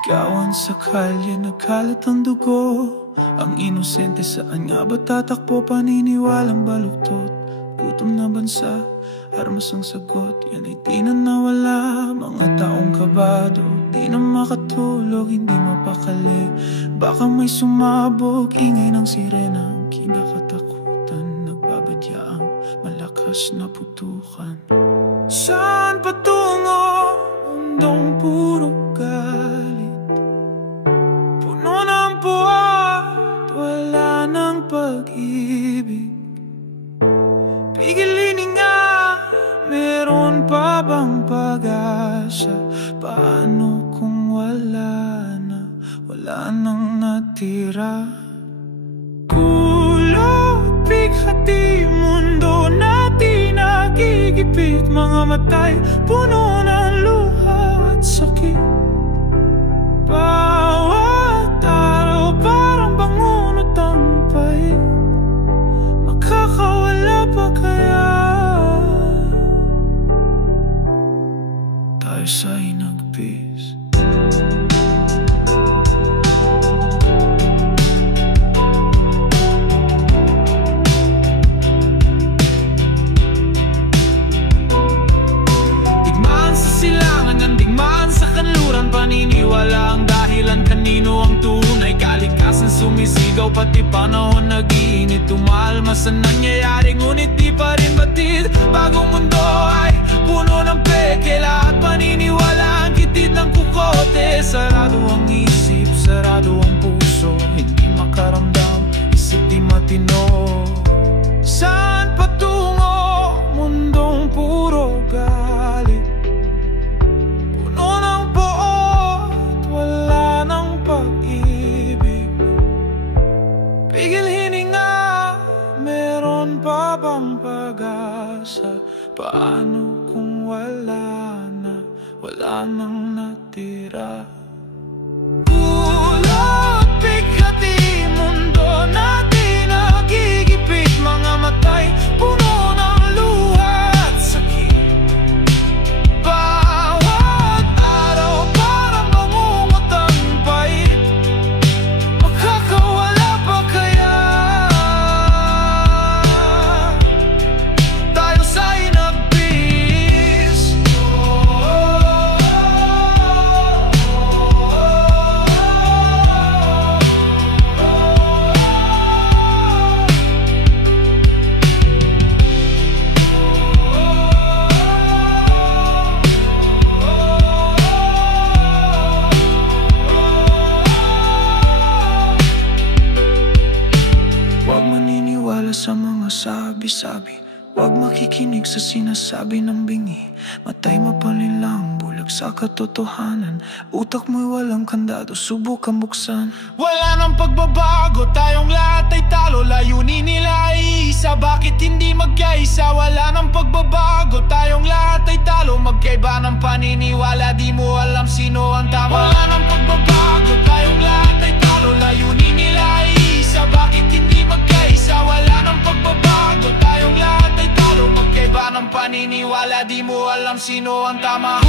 Sigawan sa kalye, nagkalat ang dugo. Ang inosente saan nga ba tatakbo? Paniniwalang baluktot. Gutom na bansa, armas ang sagot. Yan ay di na nawala. Mga taong kabado, di na makatulog, hindi mapakali. Baka may sumabog, ingay ng sirena. Ang kinakatakutan, nagbabadya ang malakas na putukan. Saan patungo? Mundong puro galit, puno ng puwat, wala ng pag-ibig. Pigilin nga, meron pa bang pag-asa? Paano kung wala nang natira? Kulot, bighati, mundo natin nagigipit. Mga matay, puno ng luha at sakit. Bawat araw parang bangunot ang pait. Makakawala pa kaya tayo sa hinagpis? Paniniwala ang dahilan, kanino ang tunay. Kalikasan sumisigaw, pati panahon nag-iinit. Tumalma sa nangyayari, ngunit di pa rin batid. Bagong mundo ay puno ng peke, lahat paniniwala ang kitid ng kukote. Sarado ang isip, sarado ang puso, hindi makaramdam, isip di matino. Saan patungo? Mundong puro galit, bang pag-asa? Paano kung wala nang natira? Kulot, bighati, mundo natin nagigipit. Mga matay, puno ng luha at sakit. Bawat araw parang bangungot ang pait. Makakawala pa kaya sa mga sabi-sabi. Huwag makikinig sa sinasabi ng bingi. Matay mapanilang, bulag sa katotohanan. Utak mo'y walang kandado, subukan buksan. Wala nang pagbabago, tayong lahat ay talo. Layunin nila ay isa, bakit hindi magkaisa? Wala nang pagbabago, tayong lahat ay talo. Magkaiba ng paniniwala, di mo alam sino ang tama. Wala nang pagbabago, tayong lahat ay talo. Layunin nila ay isa, bakit hindi magkaisa? Wala nang pagbabago, tayong lahat ay talo. Magkaiba ng paniniwala, di mo alam sino ang tama.